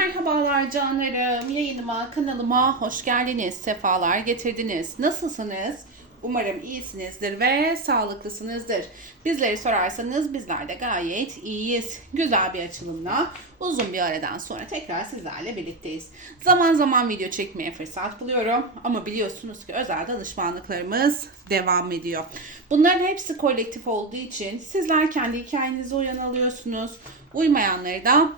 Merhabalar canlarım. Yayınıma, kanalıma hoş geldiniz. Sefalar getirdiniz. Nasılsınız? Umarım iyisinizdir ve sağlıklısınızdır. Bizleri sorarsanız bizler de gayet iyiyiz. Güzel bir açılımla uzun bir aradan sonra tekrar sizlerle birlikteyiz. Zaman zaman video çekmeye fırsat buluyorum ama biliyorsunuz ki özel danışmanlıklarımız devam ediyor. Bunların hepsi kolektif olduğu için sizler kendi hikayenizi uyan alıyorsunuz. Uymayanları da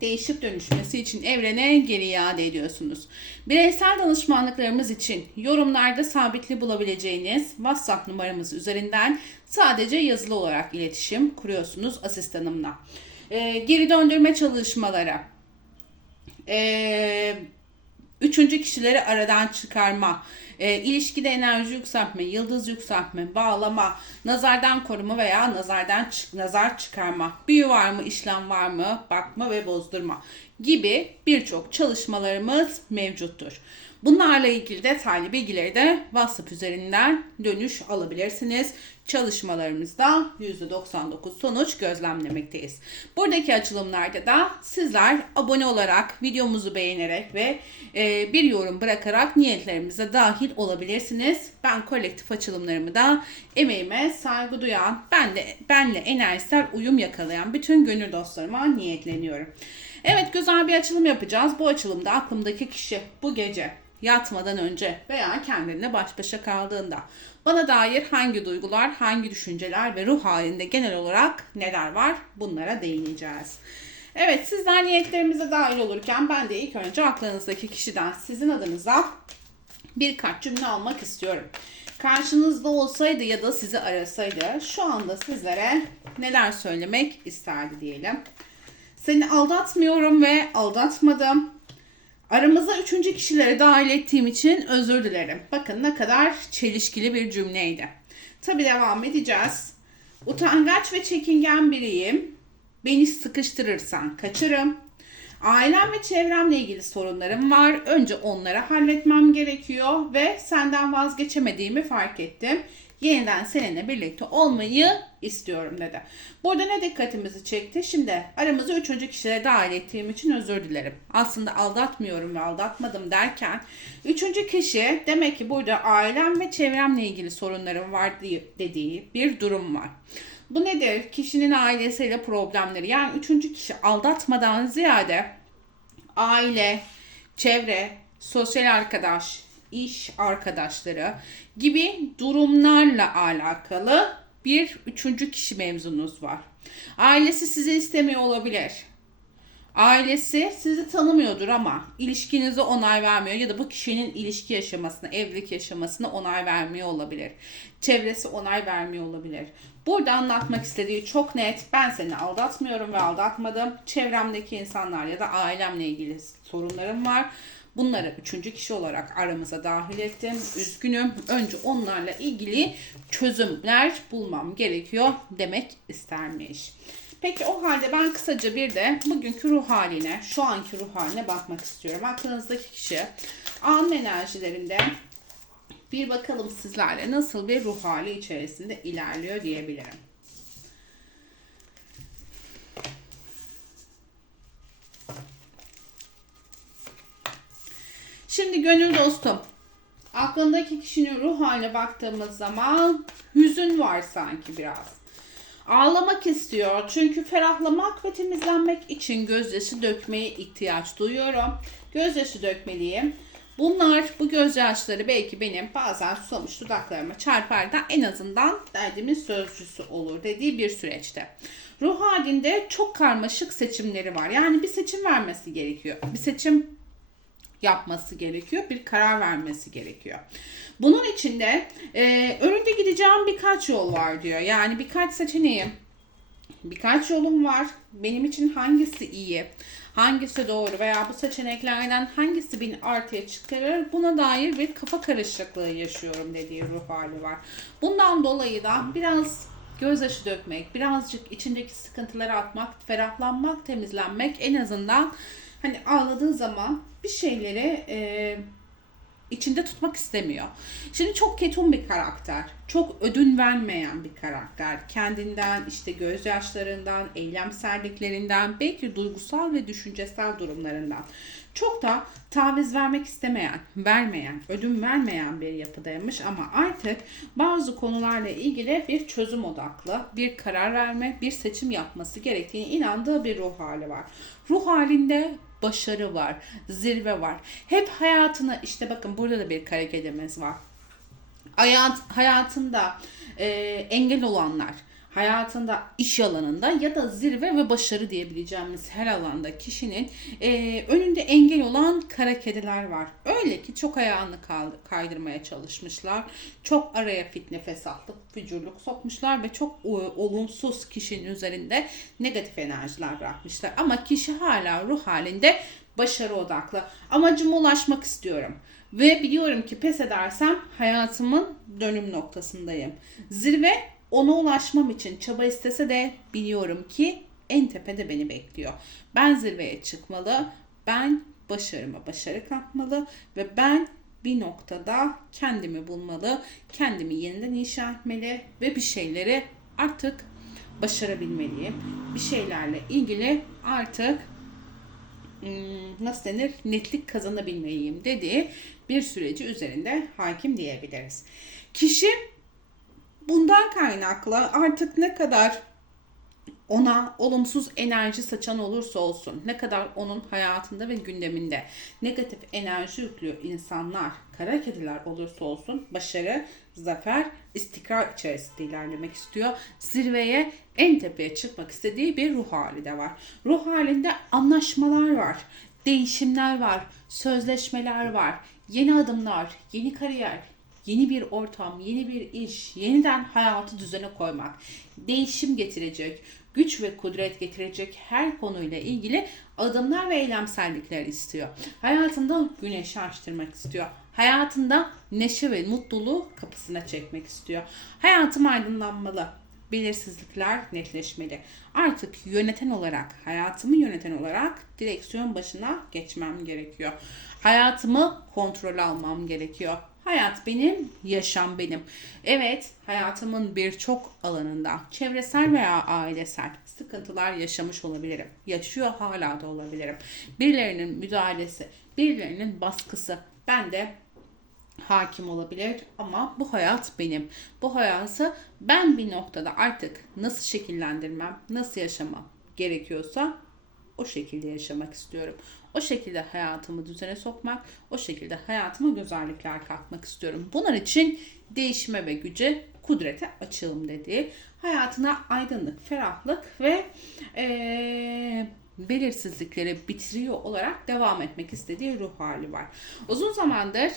değişip dönüşmesi için evrene geri iade ediyorsunuz. Bireysel danışmanlıklarımız için yorumlarda sabitli bulabileceğiniz WhatsApp numaramız üzerinden sadece yazılı olarak iletişim kuruyorsunuz asistanımla. Ee, geri döndürme çalışmaları, ee, Üçüncü kişileri aradan çıkarma, e, ilişkide enerji yükseltme, yıldız yükseltme, bağlama, nazardan koruma veya nazardan çık nazar çıkarma, büyü var mı, işlem var mı, bakma ve bozdurma gibi birçok çalışmalarımız mevcuttur. Bunlarla ilgili detaylı bilgileri de WhatsApp üzerinden dönüş alabilirsiniz. Çalışmalarımızda %99 sonuç gözlemlemekteyiz. Buradaki açılımlarda da sizler abone olarak, videomuzu beğenerek ve e, bir yorum bırakarak niyetlerimize dahil olabilirsiniz. Ben kolektif açılımlarımı da emeğime saygı duyan, ben de benle enerjisel uyum yakalayan bütün gönül dostlarıma niyetleniyorum. Evet güzel bir açılım yapacağız. Bu açılımda aklımdaki kişi bu gece yatmadan önce veya kendine baş başa kaldığında bana dair hangi duygular, hangi düşünceler ve ruh halinde genel olarak neler var bunlara değineceğiz. Evet sizler niyetlerimize dahil olurken ben de ilk önce aklınızdaki kişiden sizin adınıza birkaç cümle almak istiyorum. Karşınızda olsaydı ya da sizi arasaydı şu anda sizlere neler söylemek isterdi diyelim. Seni aldatmıyorum ve aldatmadım. Aramıza üçüncü kişileri dahil ettiğim için özür dilerim. Bakın ne kadar çelişkili bir cümleydi. Tabi devam edeceğiz. Utangaç ve çekingen biriyim. Beni sıkıştırırsan kaçırım. Ailem ve çevremle ilgili sorunlarım var. Önce onları halletmem gerekiyor ve senden vazgeçemediğimi fark ettim yeniden seninle birlikte olmayı istiyorum dedi. Burada ne dikkatimizi çekti? Şimdi aramızı üçüncü kişilere dahil ettiğim için özür dilerim. Aslında aldatmıyorum ve aldatmadım derken üçüncü kişi demek ki burada ailem ve çevremle ilgili sorunlarım var dediği bir durum var. Bu nedir? Kişinin ailesiyle problemleri. Yani üçüncü kişi aldatmadan ziyade aile, çevre, sosyal arkadaş, iş arkadaşları gibi durumlarla alakalı bir üçüncü kişi mevzunuz var. Ailesi sizi istemiyor olabilir. Ailesi sizi tanımıyordur ama ilişkinize onay vermiyor ya da bu kişinin ilişki yaşamasına, evlilik yaşamasına onay vermiyor olabilir. Çevresi onay vermiyor olabilir. Burada anlatmak istediği çok net. Ben seni aldatmıyorum ve aldatmadım. Çevremdeki insanlar ya da ailemle ilgili sorunlarım var. Bunları üçüncü kişi olarak aramıza dahil ettim. Üzgünüm. Önce onlarla ilgili çözümler bulmam gerekiyor demek istermiş. Peki o halde ben kısaca bir de bugünkü ruh haline, şu anki ruh haline bakmak istiyorum. Aklınızdaki kişi an enerjilerinde bir bakalım sizlerle nasıl bir ruh hali içerisinde ilerliyor diyebilirim. Şimdi gönül dostum. Aklındaki kişinin ruh haline baktığımız zaman hüzün var sanki biraz. Ağlamak istiyor çünkü ferahlamak ve temizlenmek için gözyaşı dökmeye ihtiyaç duyuyorum. Gözyaşı dökmeliyim. Bunlar bu gözyaşları belki benim bazen susamış dudaklarıma çarpar da en azından derdimin sözcüsü olur dediği bir süreçte. Ruh halinde çok karmaşık seçimleri var. Yani bir seçim vermesi gerekiyor. Bir seçim yapması gerekiyor. Bir karar vermesi gerekiyor. Bunun için de e, önünde gideceğim birkaç yol var diyor. Yani birkaç seçeneğim, birkaç yolum var. Benim için hangisi iyi, hangisi doğru veya bu seçeneklerden hangisi beni artıya çıkarır buna dair bir kafa karışıklığı yaşıyorum dediği ruh hali var. Bundan dolayı da biraz gözyaşı dökmek, birazcık içindeki sıkıntıları atmak, ferahlanmak, temizlenmek en azından hani ağladığı zaman bir şeyleri e, içinde tutmak istemiyor. Şimdi çok ketum bir karakter. çok ödün vermeyen bir karakter. Kendinden, işte gözyaşlarından, eylemselliklerinden, belki duygusal ve düşüncesel durumlarından. Çok da taviz vermek istemeyen, vermeyen, ödün vermeyen bir yapıdaymış ama artık bazı konularla ilgili bir çözüm odaklı, bir karar verme, bir seçim yapması gerektiğine inandığı bir ruh hali var. Ruh halinde başarı var, zirve var. Hep hayatına işte bakın burada da bir kelimemiz var hayat, hayatında e, engel olanlar, hayatında iş alanında ya da zirve ve başarı diyebileceğimiz her alanda kişinin e, önünde engel olan kara kediler var. Öyle ki çok ayağını kaydırmaya çalışmışlar. Çok araya fitne, fesatlık, fücurluk sokmuşlar ve çok e, olumsuz kişinin üzerinde negatif enerjiler bırakmışlar. Ama kişi hala ruh halinde başarı odaklı. Amacıma ulaşmak istiyorum. Ve biliyorum ki pes edersem hayatımın dönüm noktasındayım. Zirve ona ulaşmam için çaba istese de biliyorum ki en tepede beni bekliyor. Ben zirveye çıkmalı, ben başarıma başarı katmalı ve ben bir noktada kendimi bulmalı, kendimi yeniden inşa etmeli ve bir şeyleri artık başarabilmeliyim. Bir şeylerle ilgili artık Hmm, nasıl denir netlik kazanabilmeliyim dediği bir süreci üzerinde hakim diyebiliriz. Kişi bundan kaynaklı artık ne kadar ona olumsuz enerji saçan olursa olsun, ne kadar onun hayatında ve gündeminde negatif enerji yüklü insanlar, kara kediler olursa olsun başarı, zafer, istikrar içerisinde ilerlemek istiyor. Zirveye, en tepeye çıkmak istediği bir ruh hali de var. Ruh halinde anlaşmalar var, değişimler var, sözleşmeler var, yeni adımlar, yeni kariyer, yeni bir ortam, yeni bir iş, yeniden hayatı düzene koymak, değişim getirecek, güç ve kudret getirecek her konuyla ilgili adımlar ve eylemsellikler istiyor. Hayatında güneşi açtırmak istiyor. Hayatında neşe ve mutluluğu kapısına çekmek istiyor. Hayatım aydınlanmalı. Belirsizlikler netleşmeli. Artık yöneten olarak, hayatımı yöneten olarak direksiyon başına geçmem gerekiyor. Hayatımı kontrol almam gerekiyor. Hayat benim, yaşam benim. Evet, hayatımın birçok alanında çevresel veya ailesel sıkıntılar yaşamış olabilirim. Yaşıyor hala da olabilirim. Birilerinin müdahalesi, birilerinin baskısı ben de hakim olabilir ama bu hayat benim. Bu hayatı ben bir noktada artık nasıl şekillendirmem, nasıl yaşamam gerekiyorsa o şekilde yaşamak istiyorum. O şekilde hayatımı düzene sokmak, o şekilde hayatıma güzellikler katmak istiyorum. Bunun için değişime ve güce, kudrete açığım dediği hayatına aydınlık, ferahlık ve ee, belirsizlikleri bitiriyor olarak devam etmek istediği ruh hali var. Uzun zamandır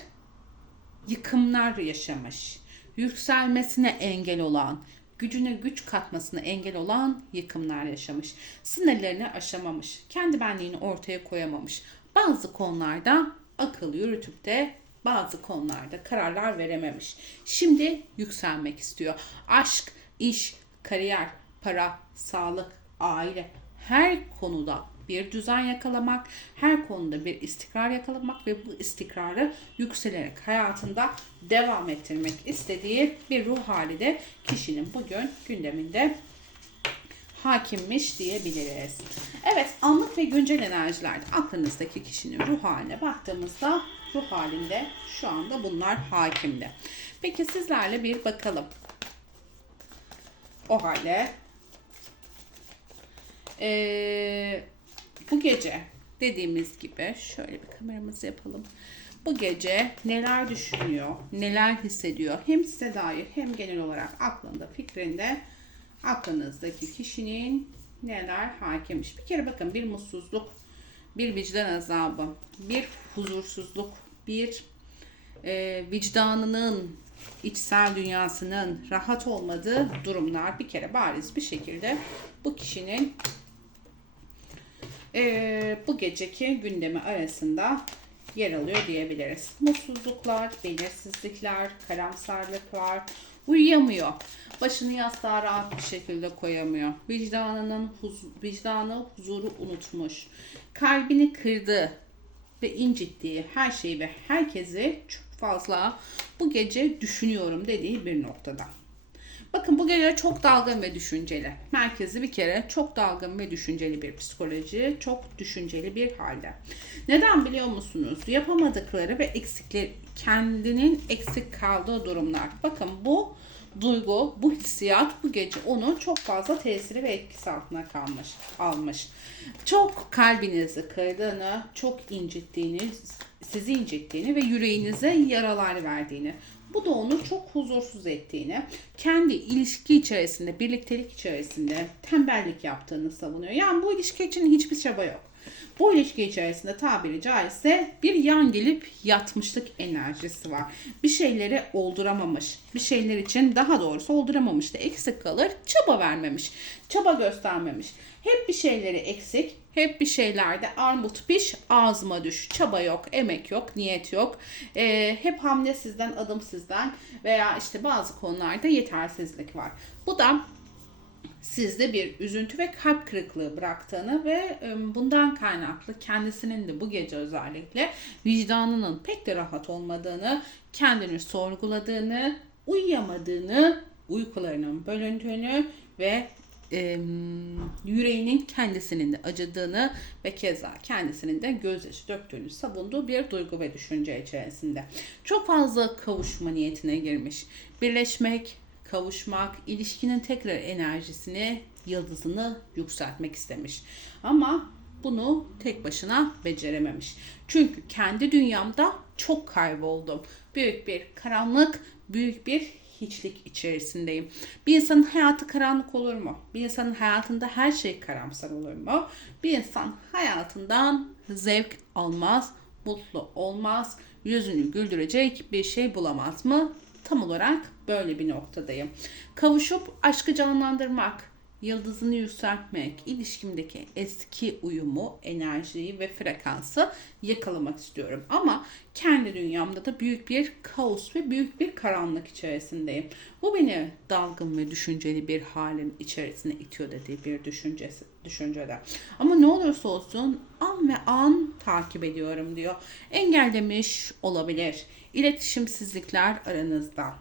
yıkımlar yaşamış, yükselmesine engel olan, gücüne güç katmasına engel olan yıkımlar yaşamış. Sınırlarını aşamamış, kendi benliğini ortaya koyamamış. Bazı konularda akıl yürütüp de bazı konularda kararlar verememiş. Şimdi yükselmek istiyor. Aşk, iş, kariyer, para, sağlık, aile her konuda bir düzen yakalamak, her konuda bir istikrar yakalamak ve bu istikrarı yükselerek hayatında devam ettirmek istediği bir ruh hali de kişinin bugün gündeminde hakimmiş diyebiliriz. Evet anlık ve güncel enerjiler aklınızdaki kişinin ruh haline baktığımızda ruh halinde şu anda bunlar hakimde. Peki sizlerle bir bakalım. O halde ee, bu gece dediğimiz gibi şöyle bir kameramızı yapalım. Bu gece neler düşünüyor, neler hissediyor hem size dair hem genel olarak aklında, fikrinde aklınızdaki kişinin neler hakimmiş. Bir kere bakın bir mutsuzluk, bir vicdan azabı, bir huzursuzluk, bir e, vicdanının, içsel dünyasının rahat olmadığı durumlar bir kere bariz bir şekilde bu kişinin e, bu geceki gündemi arasında yer alıyor diyebiliriz. Mutsuzluklar, belirsizlikler, karamsarlık var. Uyuyamıyor. Başını yastığa rahat bir şekilde koyamıyor. Vicdanının huz vicdanı huzuru unutmuş. Kalbini kırdı. ve incittiği her şeyi ve herkesi çok fazla bu gece düşünüyorum dediği bir noktada. Bakın bu gece çok dalgın ve düşünceli. Merkezi bir kere çok dalgın ve düşünceli bir psikoloji, çok düşünceli bir halde. Neden biliyor musunuz? Yapamadıkları ve eksikleri, kendinin eksik kaldığı durumlar. Bakın bu duygu, bu hissiyat bu gece onu çok fazla tesiri ve etkisi altına kalmış, almış. Çok kalbinizi kırdığını, çok incittiğini, sizi incittiğini ve yüreğinize yaralar verdiğini, bu da onu çok huzursuz ettiğini, kendi ilişki içerisinde, birliktelik içerisinde tembellik yaptığını savunuyor. Yani bu ilişki için hiçbir çaba yok. Bu ilişki içerisinde tabiri caizse bir yan gelip yatmışlık enerjisi var. Bir şeyleri olduramamış. Bir şeyler için daha doğrusu olduramamış da eksik kalır. Çaba vermemiş. Çaba göstermemiş. Hep bir şeyleri eksik. Hep bir şeylerde armut piş ağzıma düş. Çaba yok, emek yok, niyet yok. Ee, hep hamle sizden, adım sizden veya işte bazı konularda yetersizlik var. Bu da sizde bir üzüntü ve kalp kırıklığı bıraktığını ve e, bundan kaynaklı kendisinin de bu gece özellikle vicdanının pek de rahat olmadığını, kendini sorguladığını, uyuyamadığını, uykularının bölündüğünü ve e, yüreğinin kendisinin de acıdığını ve keza kendisinin de gözyaşı döktüğünü savunduğu bir duygu ve düşünce içerisinde. Çok fazla kavuşma niyetine girmiş. Birleşmek, kavuşmak, ilişkinin tekrar enerjisini, yıldızını yükseltmek istemiş. Ama bunu tek başına becerememiş. Çünkü kendi dünyamda çok kayboldum. Büyük bir karanlık, büyük bir hiçlik içerisindeyim. Bir insanın hayatı karanlık olur mu? Bir insanın hayatında her şey karamsar olur mu? Bir insan hayatından zevk almaz, mutlu olmaz, yüzünü güldürecek bir şey bulamaz mı? Tam olarak böyle bir noktadayım. Kavuşup aşkı canlandırmak, yıldızını yükseltmek, ilişkimdeki eski uyumu, enerjiyi ve frekansı yakalamak istiyorum. Ama kendi dünyamda da büyük bir kaos ve büyük bir karanlık içerisindeyim. Bu beni dalgın ve düşünceli bir halin içerisine itiyor dediği bir düşüncesi, düşüncede. Ama ne olursa olsun an ve an takip ediyorum diyor. Engellemiş olabilir. İletişimsizlikler aranızda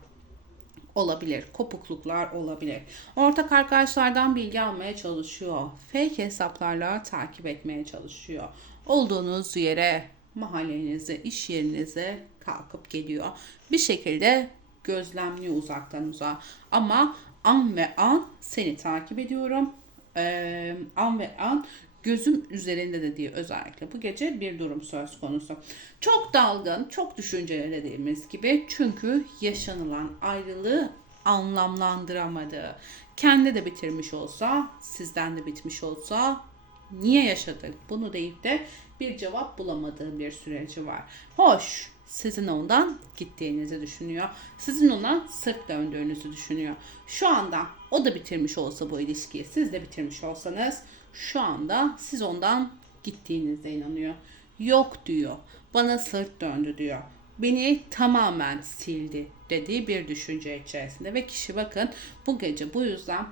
olabilir. Kopukluklar olabilir. Ortak arkadaşlardan bilgi almaya çalışıyor. Fake hesaplarla takip etmeye çalışıyor. Olduğunuz yere, mahallenize, iş yerinize kalkıp geliyor. Bir şekilde gözlemliyor uzaktan uzağa. Ama an ve an seni takip ediyorum. Ee, an ve an gözüm üzerinde de diye özellikle bu gece bir durum söz konusu. Çok dalgın, çok düşünceli dediğimiz gibi çünkü yaşanılan ayrılığı anlamlandıramadı. Kendi de bitirmiş olsa, sizden de bitmiş olsa niye yaşadık bunu deyip de bir cevap bulamadığı bir süreci var. Hoş, sizin ondan gittiğinizi düşünüyor. Sizin ona sırt döndüğünüzü düşünüyor. Şu anda o da bitirmiş olsa bu ilişkiyi, siz de bitirmiş olsanız şu anda siz ondan gittiğinize inanıyor. Yok diyor. Bana sırt döndü diyor. Beni tamamen sildi dediği bir düşünce içerisinde ve kişi bakın bu gece bu yüzden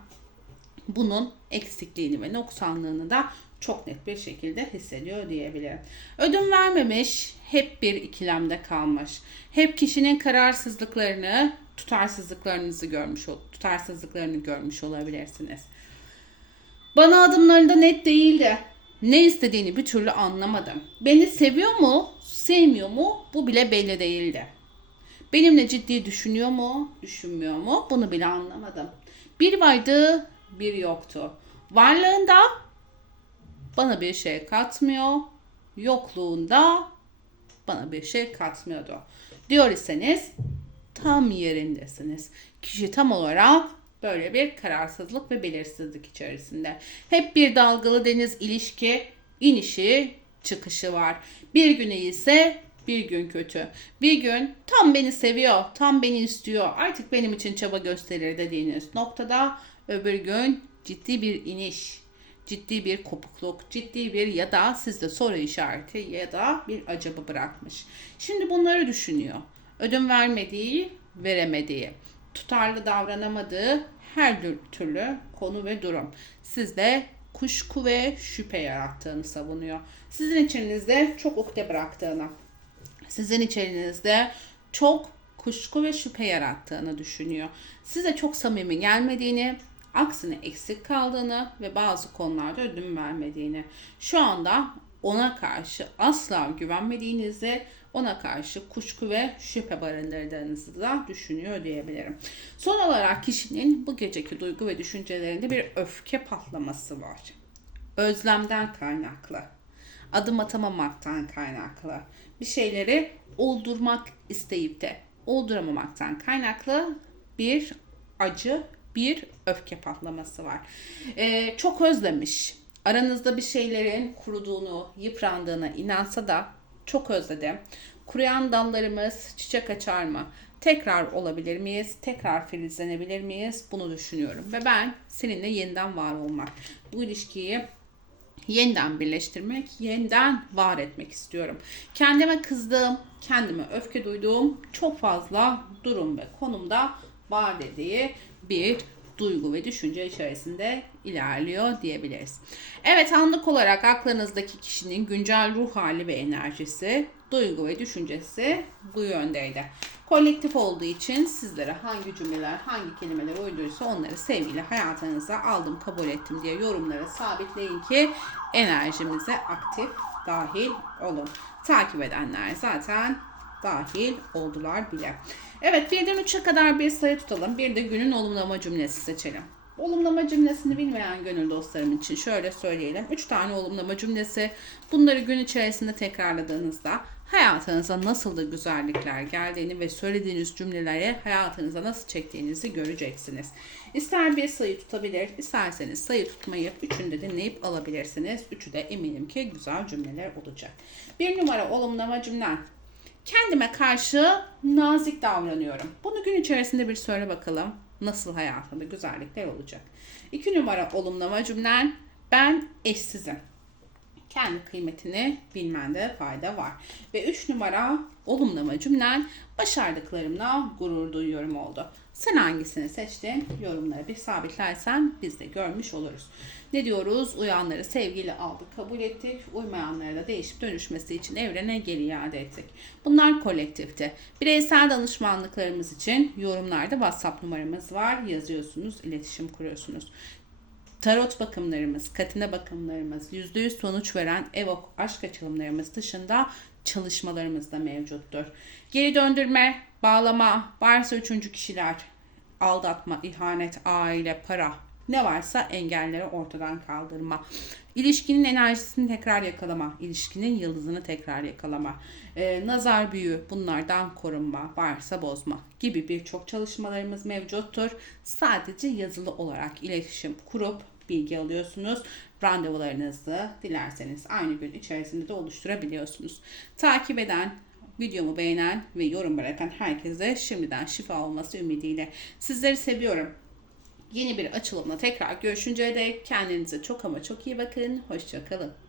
bunun eksikliğini ve noksanlığını da çok net bir şekilde hissediyor diyebilirim. Ödün vermemiş, hep bir ikilemde kalmış. Hep kişinin kararsızlıklarını, tutarsızlıklarınızı görmüş, tutarsızlıklarını görmüş olabilirsiniz. Bana adımlarında net değildi. Ne istediğini bir türlü anlamadım. Beni seviyor mu, sevmiyor mu bu bile belli değildi. Benimle ciddi düşünüyor mu, düşünmüyor mu bunu bile anlamadım. Bir vardı, bir yoktu. Varlığında bana bir şey katmıyor, yokluğunda bana bir şey katmıyordu. Diyor iseniz tam yerindesiniz. Kişi tam olarak böyle bir kararsızlık ve belirsizlik içerisinde. Hep bir dalgalı deniz ilişki, inişi, çıkışı var. Bir gün ise bir gün kötü. Bir gün tam beni seviyor, tam beni istiyor, artık benim için çaba gösterir dediğiniz noktada öbür gün ciddi bir iniş, ciddi bir kopukluk, ciddi bir ya da sizde soru işareti ya da bir acaba bırakmış. Şimdi bunları düşünüyor. Ödün vermediği, veremediği, tutarlı davranamadığı her türlü konu ve durum. Sizde kuşku ve şüphe yarattığını savunuyor. Sizin içinizde çok ukde bıraktığını, sizin içerinizde çok kuşku ve şüphe yarattığını düşünüyor. Size çok samimi gelmediğini, aksine eksik kaldığını ve bazı konularda ödün vermediğini. Şu anda ona karşı asla güvenmediğinizi, ona karşı kuşku ve şüphe barındırdığınızı da düşünüyor diyebilirim. Son olarak kişinin bu geceki duygu ve düşüncelerinde bir öfke patlaması var. Özlemden kaynaklı adım atamamaktan kaynaklı, bir şeyleri oldurmak isteyip de olduramamaktan kaynaklı bir acı, bir öfke patlaması var. Ee, çok özlemiş. Aranızda bir şeylerin kuruduğunu, yıprandığına inansa da çok özledim. Kuruyan dallarımız çiçek açar mı? Tekrar olabilir miyiz? Tekrar filizlenebilir miyiz? Bunu düşünüyorum. Ve ben seninle yeniden var olmak. Bu ilişkiyi yeniden birleştirmek, yeniden var etmek istiyorum. Kendime kızdığım, kendime öfke duyduğum çok fazla durum ve konumda var dediği bir duygu ve düşünce içerisinde ilerliyor diyebiliriz. Evet anlık olarak aklınızdaki kişinin güncel ruh hali ve enerjisi, duygu ve düşüncesi bu yöndeydi. Kolektif olduğu için sizlere hangi cümleler, hangi kelimeler uyduysa onları sevgiyle hayatınıza aldım, kabul ettim diye yorumlara sabitleyin ki enerjimize aktif dahil olun. Takip edenler zaten dahil oldular bile. Evet birden 3'e kadar bir sayı tutalım. Bir de günün olumlama cümlesi seçelim. Olumlama cümlesini bilmeyen gönül dostlarım için şöyle söyleyelim. 3 tane olumlama cümlesi. Bunları gün içerisinde tekrarladığınızda hayatınıza nasıl da güzellikler geldiğini ve söylediğiniz cümleleri hayatınıza nasıl çektiğinizi göreceksiniz. İster bir sayı tutabilir, isterseniz sayı tutmayıp üçünü de dinleyip alabilirsiniz. Üçü de eminim ki güzel cümleler olacak. Bir numara olumlama cümlen. Kendime karşı nazik davranıyorum. Bunu gün içerisinde bir söyle bakalım. Nasıl hayatında güzellikler olacak. İki numara olumlama cümlen. Ben eşsizim kendi kıymetini bilmende fayda var. Ve 3 numara olumlama cümlen başardıklarımla gurur duyuyorum oldu. Sen hangisini seçtin? Yorumları bir sabitlersen biz de görmüş oluruz. Ne diyoruz? Uyanları sevgiyle aldık, kabul ettik. Uymayanları da değişip dönüşmesi için evrene geri iade ettik. Bunlar kolektifte. Bireysel danışmanlıklarımız için yorumlarda WhatsApp numaramız var. Yazıyorsunuz, iletişim kuruyorsunuz. Tarot bakımlarımız, katine bakımlarımız, %100 sonuç veren evok aşk açılımlarımız dışında çalışmalarımız da mevcuttur. Geri döndürme, bağlama, varsa üçüncü kişiler, aldatma, ihanet, aile, para ne varsa engelleri ortadan kaldırma. İlişkinin enerjisini tekrar yakalama, ilişkinin yıldızını tekrar yakalama, e, nazar büyü bunlardan korunma, varsa bozma gibi birçok çalışmalarımız mevcuttur. Sadece yazılı olarak iletişim kurup bilgi alıyorsunuz. Randevularınızı dilerseniz aynı gün içerisinde de oluşturabiliyorsunuz. Takip eden, videomu beğenen ve yorum bırakan herkese şimdiden şifa olması ümidiyle. Sizleri seviyorum. Yeni bir açılımla tekrar görüşünceye dek kendinize çok ama çok iyi bakın. Hoşçakalın.